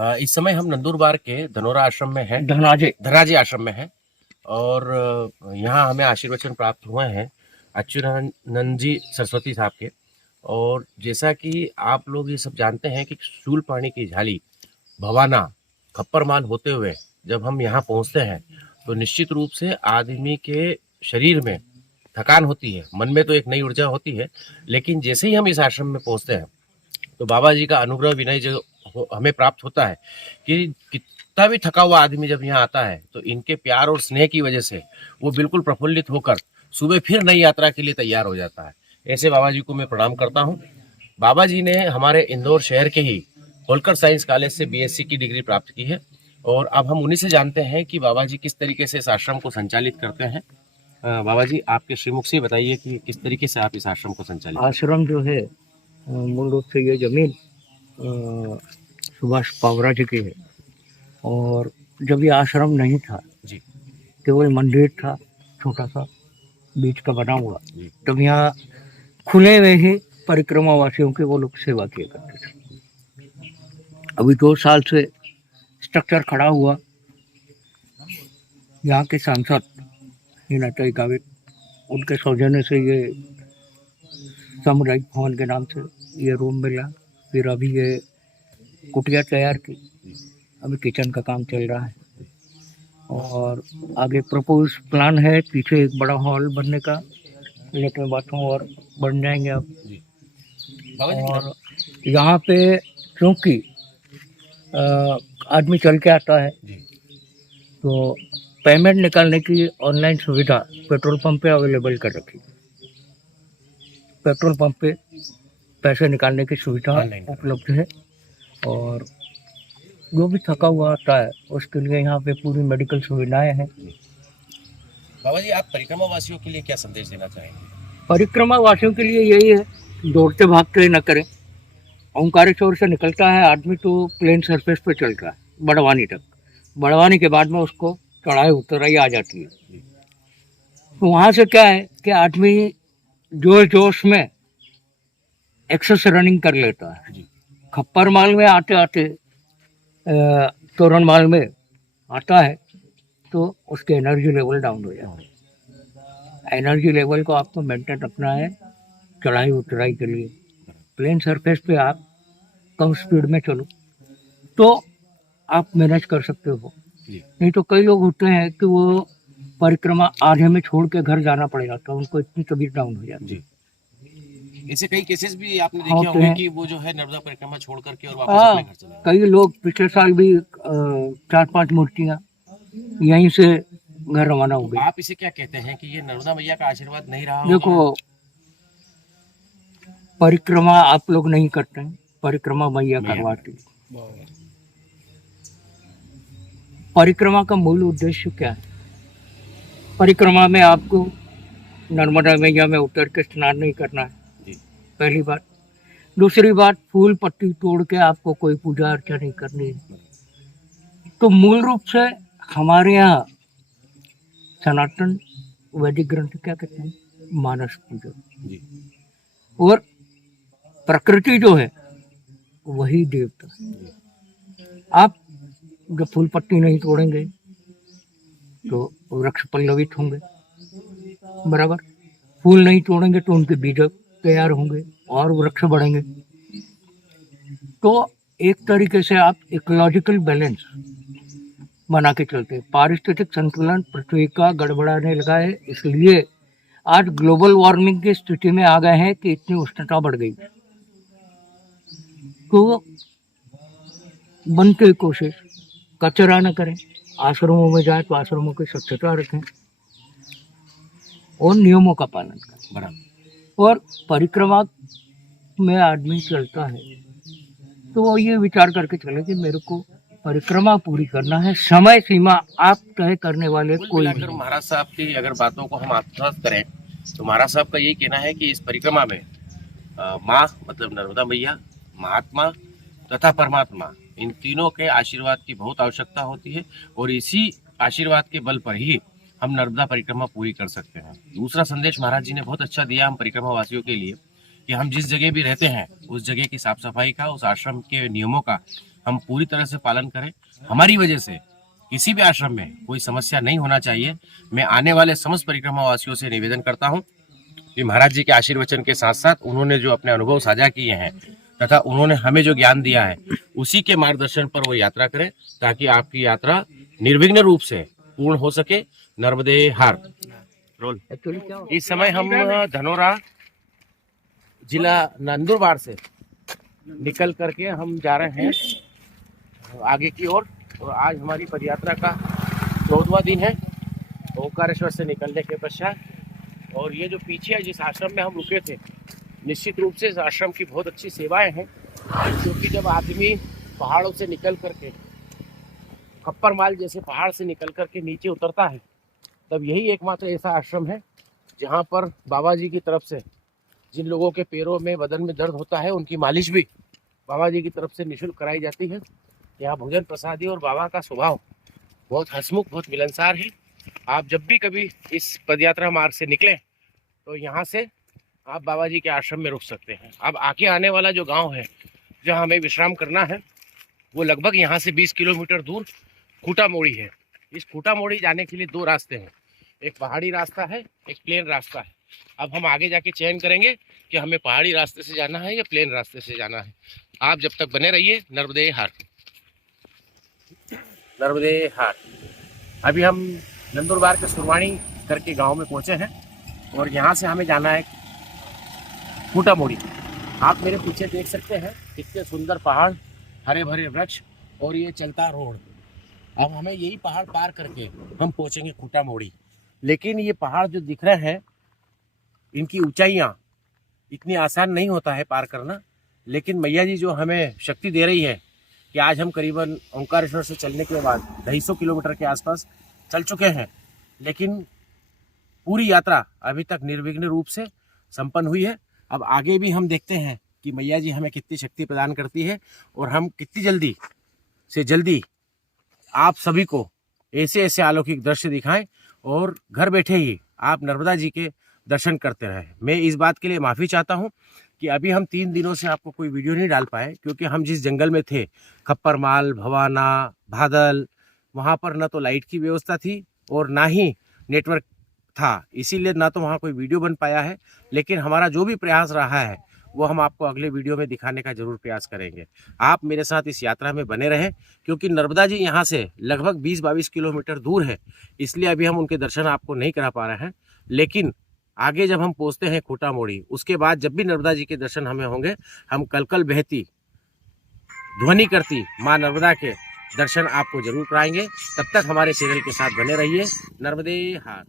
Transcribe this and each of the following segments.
इस समय हम नंदुरबार के धनोरा आश्रम में हैं, धनाजे आश्रम में हैं और यहाँ हमें आशीर्वचन प्राप्त हुए हैं अच्युतानंद जी सरस्वती साहब के। और जैसा कि आप लोग ये सब जानते हैं कि शूल पानी की झाली भवाना खप्पर माल होते हुए जब हम यहाँ पहुँचते हैं तो निश्चित रूप से आदमी के शरीर में थकान होती है, मन में तो एक नई ऊर्जा होती है, लेकिन जैसे ही हम इस आश्रम में पहुँचते हैं तो बाबा जी का अनुग्रह विनय जो हमें प्राप्त होता है कि कितना भी थका हुआ आदमी जब यहाँ आता है तो इनके प्यार और स्नेह की वजह से वो बिल्कुल प्रफुल्लित होकर सुबह फिर नई यात्रा के लिए तैयार हो जाता है। ऐसे बाबा जी को मैं प्रणाम करता हूँ। बाबा जी ने हमारे इंदौर शहर के ही होलकर साइंस कॉलेज से बीएससी की डिग्री प्राप्त की है और अब हम उन्हीं से जानते हैं कि बाबा जी किस तरीके से इस आश्रम को संचालित करते हैं। बाबा जी आपके श्रीमुख से बताइए कि किस तरीके से आप इस आश्रम को संचालित। आश्रम जो है मूल रूप से ये जमीन सुभाष पावरा जी की है और जब ये आश्रम नहीं था जी, केवल मंदिर था छोटा सा बीच का बना हुआ, तब यहाँ खुले में ही परिक्रमा वासियों की वो लोग सेवा किया करते थे। अभी 2 साल से स्ट्रक्चर खड़ा हुआ। यहाँ के सांसद हिनाताई गावित उनके सौजन्य से ये सामुदायिक भवन के नाम से ये रूम मिला। फिर अभी ये कुटिया तैयार की, अभी किचन का काम चल रहा है और आगे प्रपोज प्लान है पीछे एक बड़ा हॉल बनने का, लेटर बाथरूम और बन जाएंगे अब। और यहाँ पे क्योंकि आदमी चल के आता है तो पेमेंट निकालने की ऑनलाइन सुविधा पेट्रोल पंप पे अवेलेबल कर रखी। पेट्रोल पंप पे पैसे निकालने की सुविधा उपलब्ध है और जो भी थका हुआ आता है उसके लिए यहाँ पे पूरी मेडिकल सुविधाएं हैं। बाबा जी आप परिक्रमा वासियों के लिए क्या संदेश देना चाहेंगे? परिक्रमा वासियों के लिए यही है, दौड़ते भागते न करें। ओंकारेश्वर से निकलता है आदमी तो प्लेन सरफेस पे चल रहा है बड़वानी तक, बड़वानी के बाद में उसको चढ़ाई उतराई आ जाती है। तो वहाँ से क्या है कि आदमी जोश जोश में एक्सेस रनिंग कर लेता है। खप्पर माल में आते आते तोरण माल में आता है तो उसके एनर्जी लेवल डाउन हो जाता है। एनर्जी लेवल को आपको मेंटेन रखना है चढ़ाई उतराई के लिए। प्लेन सरफेस पे आप कम स्पीड में चलो तो आप मैनेज कर सकते हो। नहीं तो कई लोग होते हैं कि वो परिक्रमा आधे में छोड़ के घर जाना पड़ जाता है, उनको इतनी तबीयत डाउन हो जाती है। ऐसे कई केसेस भी आपने देखे होंगे कि वो जो है नर्मदा परिक्रमा छोड़ करके और वापस अपने घर चले गए। कई लोग पिछले साल भी 4-5 मूर्तियां यहीं से घर रवाना हो गई। आप इसे क्या कहते हैं कि ये नर्मदा मैया का आशीर्वाद नहीं रहा? देखो परिक्रमा आप लोग नहीं करते हैं, परिक्रमा मैया करवाती। परिक्रमा का मूल उद्देश्य क्या है? परिक्रमा में आपको नर्मदा मैया में उतर के स्नान नहीं करना है, पहली बात। दूसरी बात फूल पत्ती तोड़ के आपको कोई पूजा अर्चना नहीं करनी है। तो मूल रूप से हमारे यहाँ सनातन वैदिक ग्रंथ क्या कहते हैं? मानस पूजा। और प्रकृति जो है वही देवता है। आप जब फूल पत्ती नहीं तोड़ेंगे तो वृक्ष पल्लवित होंगे, बराबर। फूल नहीं तोड़ेंगे तो उनके बीज तैयार होंगे और वृक्ष बढ़ेंगे। तो एक तरीके से आप इकोलॉजिकल बैलेंस बना के चलते हैं। पारिस्थितिक संतुलन पृथ्वी का गड़बड़ाने लगा है, इसलिए आज ग्लोबल वार्मिंग की स्थिति में आ गए हैं कि इतनी उष्णता बढ़ गई। तो बनते कोशिश कचरा न करें, आश्रमों में जाए तो आश्रमों की स्वच्छता रखें और नियमों का पालन करें। और परिक्रमा में आदमी चलता है तो वो ये विचार करके चले कि मेरे को परिक्रमा पूरी करना है, समय सीमा आप तय करने वाले कोई नहीं। महाराज साहब की अगर बातों को हम आत्मसात करें तो महाराज साहब का यही कहना है कि इस परिक्रमा में माँ मतलब नर्मदा मैया, महात्मा तथा परमात्मा इन तीनों के आशीर्वाद की बहुत आवश्यकता होती है और इसी आशीर्वाद के बल पर ही हम नर्मदा परिक्रमा पूरी कर सकते हैं। दूसरा संदेश महाराज जी ने बहुत अच्छा दिया हम परिक्रमा वासियों के लिए कि हम जिस जगह भी रहते हैं उस जगह की साफ सफाई का, उस आश्रम के नियमों का हम पूरी तरह से पालन करें। हमारी वजह से किसी भी आश्रम में कोई समस्या नहीं होना चाहिए। मैं आने वाले समस्त परिक्रमा वासियों से निवेदन करता हूं कि महाराज जी के आशीर्वचन के साथ साथ उन्होंने जो अपने अनुभव साझा किए हैं तथा उन्होंने हमें जो ज्ञान दिया है उसी के मार्गदर्शन पर वो यात्रा करें, ताकि आपकी यात्रा निर्विघ्न रूप से पूर्ण हो सके। नर्मदे हार। रोल। इस समय हम धनोरा जिला नंदुरबार से निकल करके हम जा रहे हैं आगे की ओर। और आज हमारी पदयात्रा का 14वां दिन है ओंकारेश्वर से निकलने के पश्चात। और ये जो पीछे है जिस आश्रम में हम रुके थे, निश्चित रूप से इस आश्रम की बहुत अच्छी सेवाएं हैं, क्योंकि जब आदमी पहाड़ों से निकल करके खप्पर माल जैसे पहाड़ से निकल करके नीचे उतरता है, तब यही एकमात्र ऐसा आश्रम है जहाँ पर बाबा जी की तरफ से जिन लोगों के पैरों में बदन में दर्द होता है उनकी मालिश भी बाबा जी की तरफ से निःशुल्क कराई जाती है। यहाँ भोजन प्रसादी और बाबा का स्वभाव बहुत हंसमुख, बहुत मिलनसार है। आप जब भी कभी इस पदयात्रा मार्ग से निकलें तो यहाँ से आप बाबा जी के आश्रम में रुक सकते हैं। अब आगे आने वाला जो गांव है जहाँ हमें विश्राम करना है वो लगभग यहाँ से 20 किलोमीटर दूर खूटा मोड़ी है। इस खूटा मोड़ी जाने के लिए 2 रास्ते हैं, एक पहाड़ी रास्ता है, एक प्लेन रास्ता है। अब हम आगे जाके चयन करेंगे कि हमें पहाड़ी रास्ते से जाना है या प्लेन रास्ते से जाना है। आप जब तक बने रहिए। नर्मदे हार। नर्मदे हार। अभी हम नंदुरबार के सुरवाणी करके गांव में पहुंचे हैं और यहाँ से हमें जाना है खूटा मोड़ी। आप मेरे पीछे देख सकते हैं कितने सुंदर पहाड़, हरे भरे वृक्ष और ये चलता रोड। अब हमें यही पहाड़ पार करके हम पहुंचेंगे खूटा मोड़ी। लेकिन ये पहाड़ जो दिख रहे हैं इनकी ऊंचाइयाँ इतनी आसान नहीं होता है पार करना, लेकिन मैया जी जो हमें शक्ति दे रही है कि आज हम करीबन ओंकारेश्वर से चलने के बाद 250 किलोमीटर के आसपास चल चुके हैं, लेकिन पूरी यात्रा अभी तक निर्विघ्न रूप से संपन्न हुई है। अब आगे भी हम देखते हैं कि मैया जी हमें कितनी शक्ति प्रदान करती है और हम कितनी जल्दी से जल्दी आप सभी को ऐसे ऐसे अलौकिक दृश्य दिखाएं और घर बैठे ही आप नर्मदा जी के दर्शन करते रहें। मैं इस बात के लिए माफ़ी चाहता हूं कि अभी हम 3 दिनों से आपको कोई वीडियो नहीं डाल पाए, क्योंकि हम जिस जंगल में थे, खप्पर माल, भवाना, भादल, वहाँ पर न तो लाइट की व्यवस्था थी और ना ही नेटवर्क था, इसीलिए ना तो वहाँ कोई वीडियो बन पाया है। लेकिन हमारा जो भी प्रयास रहा है वो हम आपको अगले वीडियो में दिखाने का जरूर प्रयास करेंगे। आप मेरे साथ इस यात्रा में बने रहें, क्योंकि नर्मदा जी यहाँ से लगभग 20-22 किलोमीटर दूर है, इसलिए अभी हम उनके दर्शन आपको नहीं करा पा रहे हैं। लेकिन आगे जब हम पहुँचते हैं खूटा मोड़ी, उसके बाद जब भी नर्मदा जी के दर्शन हमें होंगे, हम कल कल बहती ध्वनि करती माँ नर्मदा के दर्शन आपको जरूर कराएंगे। तब तक हमारे चैनल के साथ बने रहिए। नर्मदे हार।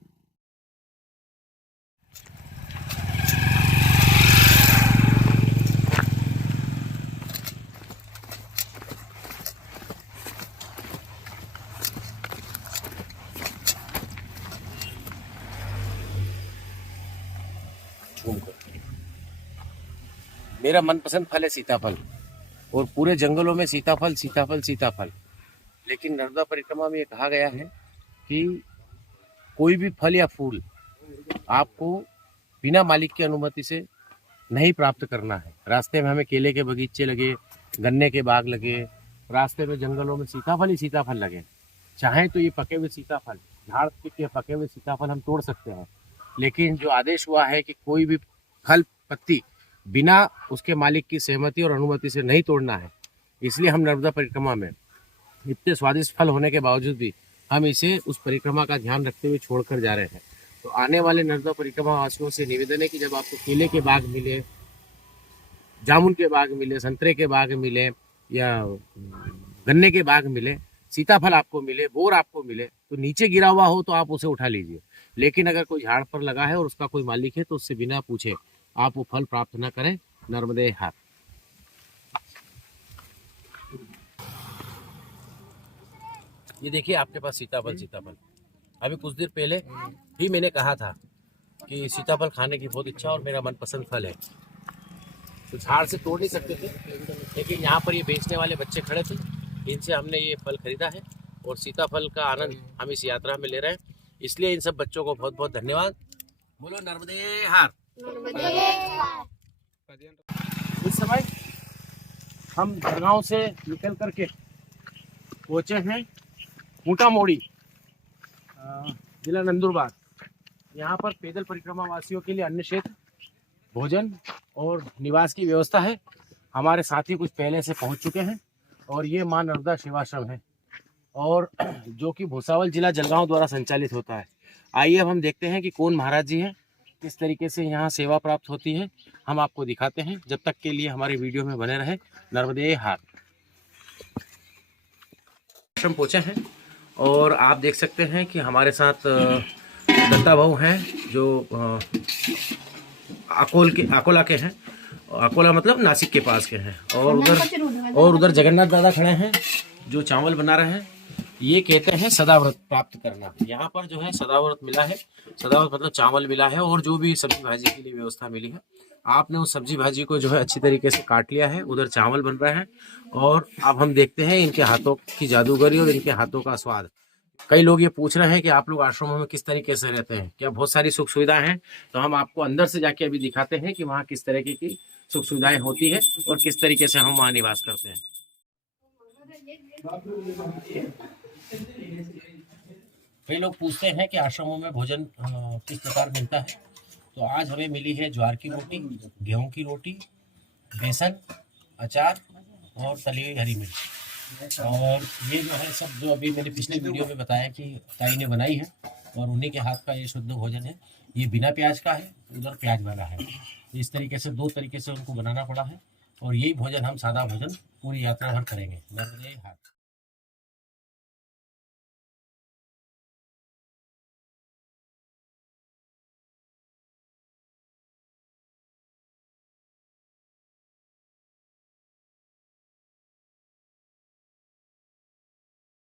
मेरा मनपसंद फल है सीताफल, और पूरे जंगलों में सीताफल सीताफल सीताफल। लेकिन नर्मदा परिक्रमा में ये कहा गया है कि कोई भी फल या फूल आपको बिना मालिक की अनुमति से नहीं प्राप्त करना है। रास्ते में हमें केले के बगीचे लगे, गन्ने के बाग लगे, रास्ते में जंगलों में सीताफल ही सीताफल लगे, चाहे तो ये पके हुए सीताफल, झाड़ के पके हुए सीताफल हम तोड़ सकते हैं। लेकिन जो आदेश हुआ है कि कोई भी फल पत्ती बिना उसके मालिक की सहमति और अनुमति से नहीं तोड़ना है, इसलिए हम नर्मदा परिक्रमा में इतने स्वादिष्ट फल होने के बावजूद भी हम इसे उस परिक्रमा का ध्यान रखते हुए छोड़कर जा रहे हैं। तो आने वाले नर्मदा परिक्रमा वासियों से निवेदन है कि जब आपको केले के बाग मिले, जामुन के बाग मिले, संतरे के बाग मिले या गन्ने के बाग मिले, सीताफल आपको मिले, बोर आपको मिले, तो नीचे गिरा हुआ हो तो आप उसे उठा लीजिए। लेकिन अगर कोई झाड़ पर लगा है और उसका कोई मालिक है तो उससे बिना पूछे आप वो फल प्राप्त न करें। नर्मदे हार। ये देखिए आपके पास सीताफल सीताफल। अभी कुछ देर पहले ही मैंने कहा था कि सीताफल खाने की बहुत इच्छा और मेरा मनपसंद फल है। तो झाड़ से तोड़ नहीं सकते थे, लेकिन यहाँ पर ये बेचने वाले बच्चे खड़े थे, इनसे हमने ये फल खरीदा है और सीताफल का आनंद हम इस यात्रा में ले रहे हैं। इसलिए इन सब बच्चों को बहुत बहुत धन्यवाद। बोलो नर्मदे हार। इस समय हम जलगांव से निकल करके पहुँचे हैं खूंटा मोड़ी, जिला नंदुरबार। यहाँ पर पैदल परिक्रमा वासियों के लिए अन्य क्षेत्र, भोजन और निवास की व्यवस्था है। हमारे साथी कुछ पहले से पहुँच चुके हैं और ये मां नर्मदा सेवाश्रम है और जो कि भुसावल जिला जलगांव द्वारा संचालित होता है। आइए अब हम देखते हैं कि कौन महाराज जी हैं, किस तरीके से यहाँ सेवा प्राप्त होती है, हम आपको दिखाते हैं। जब तक के लिए हमारे वीडियो में बने रहे। नर्मदे हार आश्रम पहुँचे हैं और आप देख सकते हैं कि हमारे साथ दत्ता भाऊ हैं जो अकोला के हैं। अकोला मतलब नासिक के पास के हैं। और उधर जगन्नाथ दादा खड़े हैं जो चावल बना रहे हैं। ये कहते हैं सदाव्रत प्राप्त करना। यहाँ पर जो है सदाव्रत मिला है, सदाव्रत मतलब चावल मिला है और जो भी सब्जी भाजी के लिए व्यवस्था मिली है। आपने उस सब्जी भाजी को जो है अच्छी तरीके से काट लिया है। उधर चावल बन रहे हैं और अब हम देखते हैं इनके हाथों की जादूगरी और इनके हाथों का स्वाद। कई लोग ये पूछ रहे हैं कि आप लोग आश्रमों में किस तरीके से रहते हैं, क्या बहुत सारी सुख सुविधाएं हैं? तो हम आपको अंदर से जाके अभी दिखाते हैं कि वहाँ किस तरीके की सुख सुविधाएं होती है और किस तरीके से हम वहाँ निवास करते हैं। कई लोग पूछते हैं कि आश्रमों में भोजन किस प्रकार मिलता है। तो आज हमें मिली है ज्वार की रोटी, गेहूं की रोटी, बेसन, अचार और तली हुई हरी मिर्च। और ये जो है सब जो अभी मैंने पिछले वीडियो में बताया कि ताई ने बनाई है और उन्हीं के हाथ का ये शुद्ध भोजन है। ये बिना प्याज का है, उधर प्याज वाला है। इस तरीके से दो तरीके से उनको बनाना पड़ा है और यही भोजन हम सादा भोजन पूरी यात्रा भर करेंगे। नर्मदे हार।